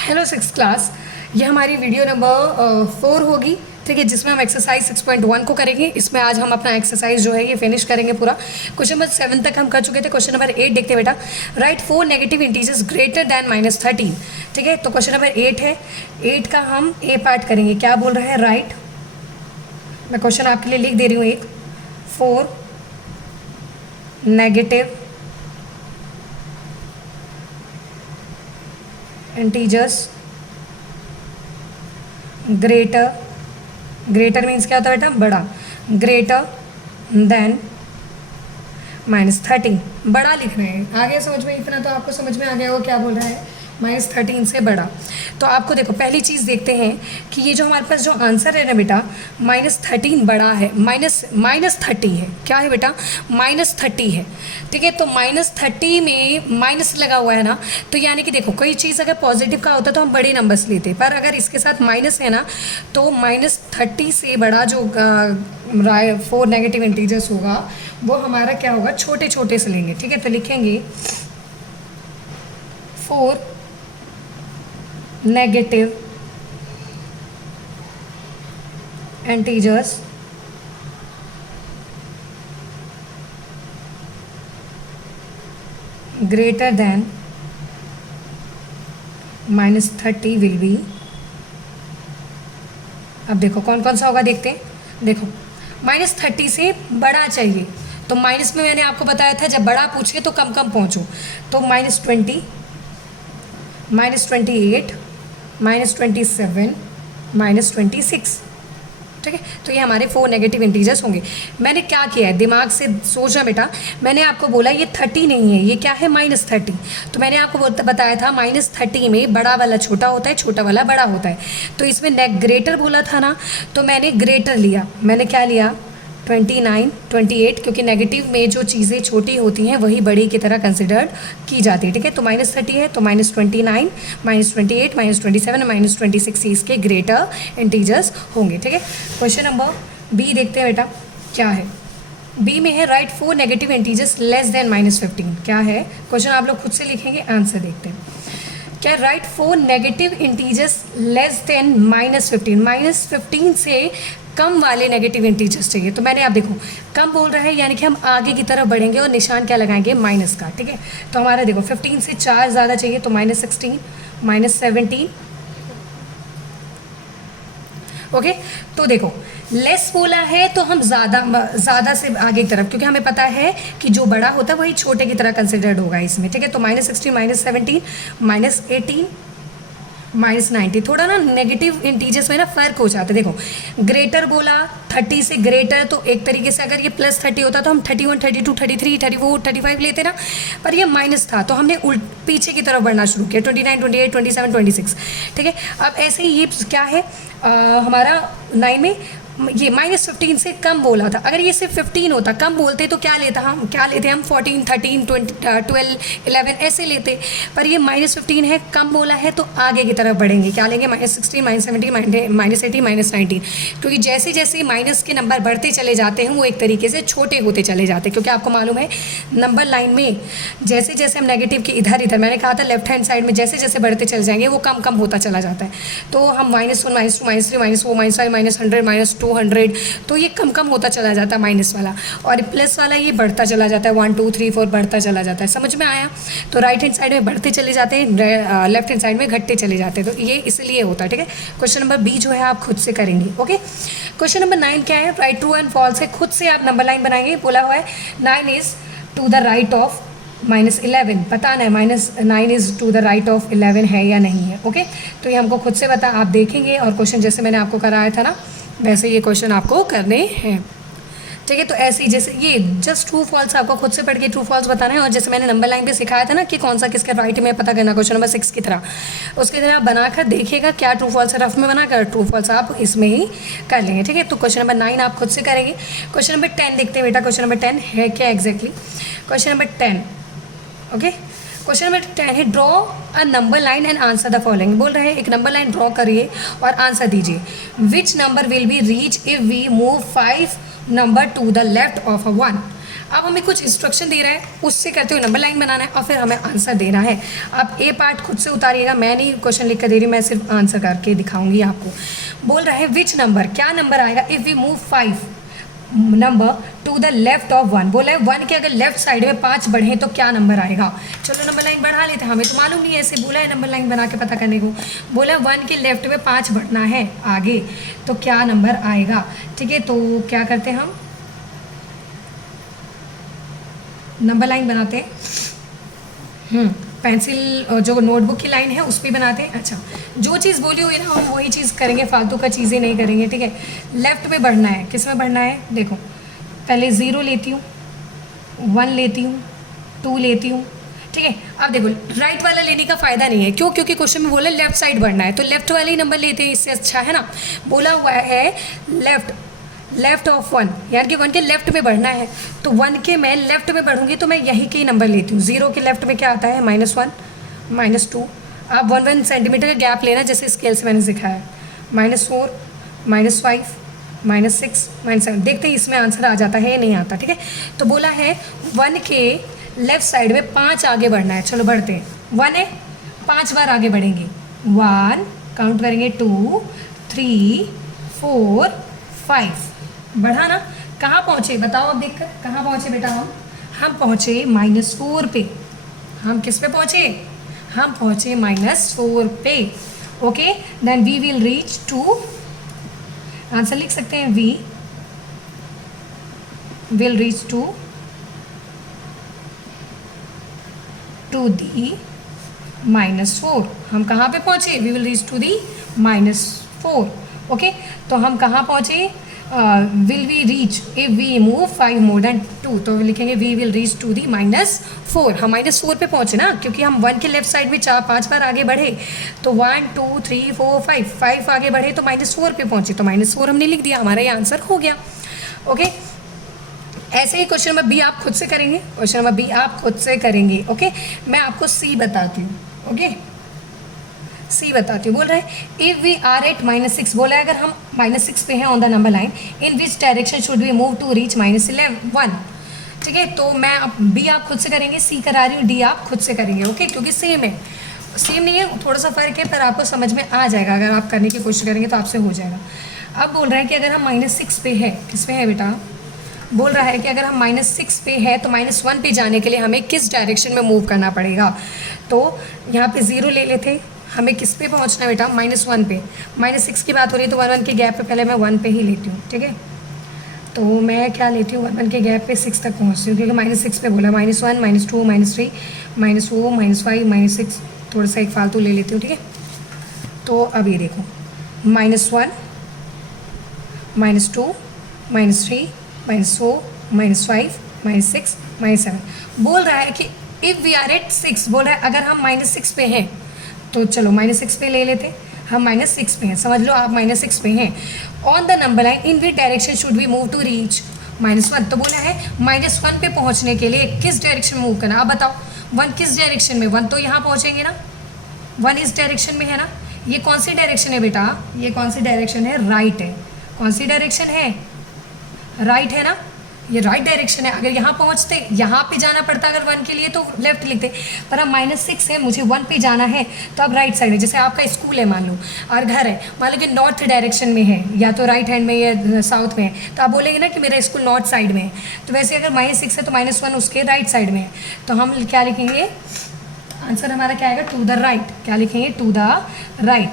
Hello six class. ये हमारी video number 4 होगी, ठीक है, जिसमें हम एक्सरसाइज 6.1 को करेंगे। इसमें आज हम अपना एक्सरसाइज जो है ये फिनिश करेंगे पूरा। क्वेश्चन नंबर 7 तक हम कर चुके थे। क्वेश्चन नंबर 8 देखते हैं बेटा। Right 4 negative integers greater than -13। ठीक है, तो क्वेश्चन नंबर 8 है। 8 का हम ए पार्ट करेंगे। क्या बोल रहा है? राइट, मैं क्वेश्चन आपके लिए लिख दे रही हूँ। एक 4 नेगेटिव इंटीजर्स ग्रेटर मीन्स क्या होता है बेटा? बड़ा। ग्रेटर देन -13, बड़ा लिख रहे हैं। आगे समझ में, इतना तो आपको समझ में आ गया होगा क्या बोल रहा है। -13 से बड़ा। तो आपको देखो, पहली चीज़ देखते हैं कि ये जो हमारे पास जो आंसर है ना बेटा, -13 बड़ा है। -30 है। क्या है बेटा? -30 है। ठीक है, तो -30 में माइनस लगा हुआ है ना, तो यानी कि देखो, कोई चीज़ अगर पॉजिटिव का होता तो हम बड़े नंबर्स लेते, पर अगर इसके साथ माइनस है ना, तो -30 से बड़ा जो 4 नेगेटिव इंटीजर्स होगा वो हमारा क्या होगा? छोटे छोटे से लेंगे। ठीक है, तो लिखेंगे 4 negative integers greater than -30 will be. अब देखो कौन कौन सा होगा, देखते हैं। देखो, -30 से बड़ा चाहिए, तो माइनस में मैंने आपको बताया था जब बड़ा पूछे तो कम कम पहुंचो। तो -20, -28, -27, -26। ठीक है, तो ये हमारे 4 नेगेटिव इंटीजर्स होंगे। मैंने क्या किया है, दिमाग से सोचा बेटा। मैंने आपको बोला ये 30 नहीं है, ये क्या है? -30। तो मैंने आपको बताया था -30 में बड़ा वाला छोटा होता है, छोटा वाला बड़ा होता है। तो इसमें ग्रेटर बोला था ना, तो मैंने ग्रेटर लिया। मैंने क्या लिया? 29, 28, क्योंकि नेगेटिव में जो चीज़ें छोटी होती हैं वही बड़ी की तरह कंसिडर्ड की जाती है। ठीक है, तो -30 है, तो -29, -28, -27, -26 इसके ग्रेटर इंटीजर्स होंगे। ठीक है, क्वेश्चन नंबर बी देखते हैं बेटा। क्या है बी में? है right 4 negative integers less than -15। क्या है क्वेश्चन? आप लोग खुद से लिखेंगे, आंसर देखते हैं। क्या? Right 4 negative integers less than -15। -15 से कम वाले नेगेटिव इंटीजर्स चाहिए। तो मैंने, आप देखो, कम बोल रहा है यानी कि हम आगे की तरफ बढ़ेंगे और निशान क्या लगाएंगे? माइनस का। ठीक है, तो हमारा देखो 15 से 4 ज़्यादा चाहिए, तो -16, -17। ओके, तो देखो लेस बोला है तो हम ज़्यादा से आगे की तरफ, क्योंकि हमें पता है कि जो बड़ा होता है वही छोटे की तरह कंसिडर्ड होगा इसमें। ठीक है, तो -16, -17, -18, -90। थोड़ा ना नेगेटिव इंटीजर्स में ना फ़र्क हो जाता है। देखो, ग्रेटर बोला 30 से ग्रेटर, तो एक तरीके से अगर ये +30 होता तो हम 31, 32, 33, 34, 35 लेते ना, पर ये माइनस था तो हमने पीछे की तरफ बढ़ना शुरू किया। 29, 28, 27, 26। ठीक है, अब ऐसे ही ये क्या है हमारा 9 में ये -15 से कम बोला था। अगर ये सिर्फ 15 होता, कम बोलते, तो क्या लेते हम? 14, 13, 12, 11 ऐसे लेते, पर ये -15 है, कम बोला है, तो आगे की तरफ बढ़ेंगे। क्या लेंगे? -16, -17, -18, -19, क्योंकि जैसे जैसे माइनस के नंबर बढ़ते चले जाते हैं वो एक तरीके से छोटे होते चले जाते हैं, क्योंकि आपको मालूम है नंबर लाइन में जैसे जैसे हम नेगेटिव के इधर मैंने कहा था लेफ्ट हैंड साइड में जैसे जैसे बढ़ते चले जाएंगे वो कम कम होता चला जाता है। तो हम -1, -2, -3, -4, -5, -100, -200, तो ये कम कम होता चला जाता है माइनस वाला, और प्लस वाला ये बढ़ता चला जाता है। 1, 2, 3, 4 बढ़ता चला जाता है। समझ में आया? तो राइट हैंड साइड में बढ़ते चले जाते हैं, लेफ्ट हैंड साइड में घटते चले जाते हैं, तो ये इसलिए होता है। ठीक है, क्वेश्चन नंबर बी जो है आप खुद से करेंगे। ओके, क्वेश्चन नंबर 9 क्या है? राइट ट्रू एंड फॉल्स है, खुद से आप नंबर लाइन बनाएंगे। बोला हुआ है 9 is to the right of -11। पता नहीं -9 is to the right of 11 है या नहीं है। ओके, तो ये हमको खुद से बता, आप देखेंगे और क्वेश्चन जैसे मैंने आपको कराया था ना वैसे ये क्वेश्चन आपको करने हैं। ठीक है, तो ऐसे ही जैसे ये जस्ट ट्रू फॉल्स आपको खुद से पढ़ के ट्रू फॉल्स बताना है, और जैसे मैंने नंबर लाइन पे सिखाया था ना कि कौन सा किसका राइट में पता करना, क्वेश्चन नंबर 6 की तरह, उसकी तरह आप बनाकर देखिएगा क्या ट्रू फॉल्स रफ में बनाकर ट्रू फॉल्स आप इसमें ही कर लेंगे। ठीक है, तो क्वेश्चन नंबर 9 आप खुद से करेंगे। क्वेश्चन नंबर 10 देखते हैं बेटा। क्वेश्चन नंबर 10 है क्या exactly? Question number 10, okay, question number 10 है draw a number line and answer the following. बोल रहे हैं एक नंबर लाइन ड्रॉ करिए और आंसर दीजिए। Which number will be reach if we move 5 number to the left of a 1। अब हमें कुछ इंस्ट्रक्शन दे रहा है, उससे करते हुए नंबर लाइन बनाना है और फिर हमें आंसर देना है। आप ए पार्ट खुद से उतारिएगा, मैं नहीं क्वेश्चन लिख कर दे रही, मैं सिर्फ आंसर करके दिखाऊंगी आपको। बोल रहा है विच नंबर, क्या नंबर आएगा if we move 5 number to the left of 1। बोला है 1 के अगर लेफ्ट साइड में 5 बढ़े तो क्या नंबर आएगा। चलो नंबर लाइन बढ़ा लेते हैं, हमें तो मालूम नहीं है, ऐसे बोला है नंबर लाइन बना के पता करने को। बोला 1 के लेफ्ट में 5 बढ़ना है आगे, तो क्या नंबर आएगा। ठीक है, तो क्या करते हैं हम, नंबर लाइन बनाते हैं। पेंसिल जो नोटबुक की लाइन है उस पर बनाते हैं। अच्छा, जो चीज़ बोली हुई है ना हम वही चीज़ करेंगे, फालतू का चीज़ें नहीं करेंगे। ठीक है, लेफ्ट में बढ़ना है, किस में बढ़ना है, देखो पहले 0 लेती हूँ, 1 लेती हूँ, 2 लेती हूँ। ठीक है, अब देखो राइट वाला लेने का फ़ायदा नहीं है, क्यों, क्योंकि क्वेश्चन में बोला लेफ्ट साइड बढ़ना है, तो लेफ्ट वाले ही नंबर लेते हैं, इससे अच्छा है ना। बोला हुआ है लेफ्ट ऑफ 1, यानी कि 1 के लेफ्ट में बढ़ना है, तो 1 के मैं लेफ्ट में बढ़ूंगी तो मैं यही के ही नंबर लेती हूँ। 0 के लेफ्ट में क्या आता है, -1, -2, आप 1 सेंटीमीटर का गैप लेना, जैसे स्केल से मैंने सिखाया है। -4, -5, -6, -7, देखते हैं इसमें आंसर आ जाता है या नहीं आता। ठीक है, तो बोला है 1 के लेफ्ट साइड में 5 आगे बढ़ना है। चलो बढ़ते हैं, 1 है, 5 बार आगे बढ़ेंगे, 1 काउंट करेंगे, 2, 3, 4, 5, बढ़ा ना। कहाँ पहुँचे बताओ, अब देखकर कहाँ पहुँचे बेटा, हम पहुँचे -4 पे। हम किस पे पहुँचे, हम पहुँचे -4 पे। Okay, then we will reach to, answer लिख सकते हैं, we will reach to the -4। हम कहाँ पे पहुँचे, we will reach to the -4। Okay, तो हम कहाँ पहुँचे, will we reach if we move 5 more than 2, तो लिखेंगे we will reach to the -4। हम -4 पे पहुँचे ना, क्योंकि हम 1 के लेफ्ट साइड में 5 बार आगे बढ़े, तो 1 2 3 4 5 आगे बढ़े तो -4 पे पहुँचे, तो -4 हमने लिख दिया, हमारा ये आंसर हो गया। ओके, ऐसे ही क्वेश्चन नंबर बी आप खुद से करेंगे, क्वेश्चन नंबर बी आप खुद से करेंगे। ओके, मैं आपको सी बताती हूँ। ओके, सी बताती हूँ। बोल रहा है इफ़ वी आर एट -6, बोला है अगर हम -6 पे हैं on the number line, in which direction should we move to reach -1। ठीक है, तो मैं अब बी आप खुद से करेंगे, सी करा रही हूँ, डी आप खुद से करेंगे। ओके, क्योंकि सेम है, सेम नहीं है, थोड़ा सा फ़र्क है, पर आपको समझ में आ जाएगा, अगर आप करने की कोशिश करेंगे तो आपसे हो जाएगा। अब बोल रहा है कि अगर हम -6 पे है, किस पे है बेटा, बोल रहा है कि अगर हम -6 पे है तो -1 पे जाने के लिए हमें किस डायरेक्शन में मूव करना पड़ेगा। तो यहाँ पे 0 ले लेते, हमें किस पे पहुँचना है बेटा, -1 पे। -6 की बात हो रही है तो 1 के गैप पे पहले मैं 1 पे ही लेती हूँ। ठीक है, तो मैं क्या लेती हूँ, 1 के गैप पे 6 तक पहुँचती हूँ, क्योंकि -6 पे बोला, -1 -2 -3 -4 -5 -6, थोड़ा सा एक फालतू ले लेती हूँ। ठीक है, तो अब ये देखो, -1 -2 -3 -4 -5 -6 -7, बोल रहा है कि इफ़ वी आर एट 6, बोल रहा है अगर हम -6 पे हैं, तो चलो -6 पे ले लेते, हम -6 पे हैं, समझ लो आप -6 पे हैं। On the number line in which direction should we move to reach -1, तो बोला है -1 पे पहुंचने के लिए किस डायरेक्शन में मूव करना। आप बताओ 1 किस डायरेक्शन में, 1 तो यहाँ पहुँचेंगे ना, 1 इस डायरेक्शन में है ना। ये कौन सी डायरेक्शन है बेटा, ये कौन सी डायरेक्शन है, राइट है। कौन सी डायरेक्शन है, राइट है ना, ये राइट डायरेक्शन है। अगर यहाँ पहुँचते, यहाँ पे जाना पड़ता अगर 1 के लिए तो लेफ्ट लिखते, पर अब -6 है, मुझे 1 पे जाना है, तो अब राइट साइड है। जैसे आपका स्कूल है मान लो, और घर है मान लो कि नॉर्थ डायरेक्शन में है, या तो राइट हैंड में या साउथ में है, तो आप बोलेंगे ना कि मेरा स्कूल नॉर्थ साइड में है। तो वैसे अगर -6 है तो -1 उसके राइट साइड में है, तो हम क्या लिखेंगे, आंसर हमारा क्या आएगा, टू द राइट। क्या लिखेंगे, टू द राइट।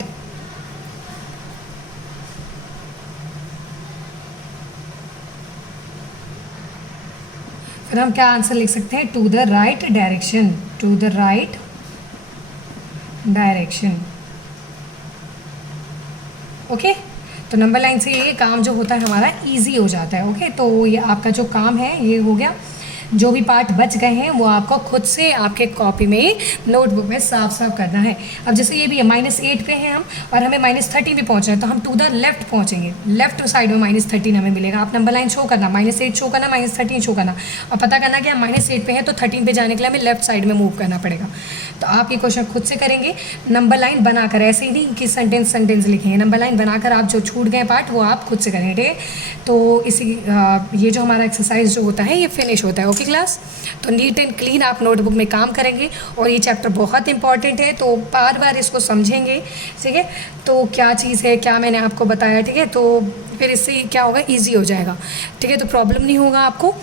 फिर हम क्या आंसर लिख सकते हैं, to the right direction, to the right direction. Okay, तो नंबर लाइन से ये काम जो होता है हमारा इजी हो जाता है। ओके, तो ये आपका जो काम है ये हो गया। जो भी पार्ट बच गए हैं वो आपको खुद से आपके कॉपी में नोटबुक में साफ साफ करना है। अब जैसे ये भी है -8 पे हैं हम और हमें -13 पे पहुंचना है, तो हम टू द लेफ्ट पहुंचेंगे, लेफ्ट साइड में -13 हमें मिलेगा। आप नंबर लाइन शो करना, -8 शो करना, -13 शो करना और पता करना कि हम -8 पे हैं तो 13 पे जाने के लिए हमें लेफ्ट साइड में मूव करना पड़ेगा। तो आप ये क्वेश्चन खुद से करेंगे नंबर लाइन बनाकर, ऐसे ही नहीं कि सेंटेंस लिखेंगे, नंबर लाइन बनाकर आप जो छूट गए पार्ट वो आप खुद से करेंगे, ठीक है। तो इसी ये जो हमारा एक्सरसाइज जो होता है ये फिनिश होता है। ओके क्लास, तो नीट एंड क्लीन आप नोटबुक में काम करेंगे और ये चैप्टर बहुत इंपॉर्टेंट है, तो बार बार इसको समझेंगे, ठीक है। तो क्या चीज़ है, क्या मैंने आपको बताया, ठीक है, तो फिर इससे क्या होगा, ईजी हो जाएगा, ठीक है, तो प्रॉब्लम नहीं होगा आपको।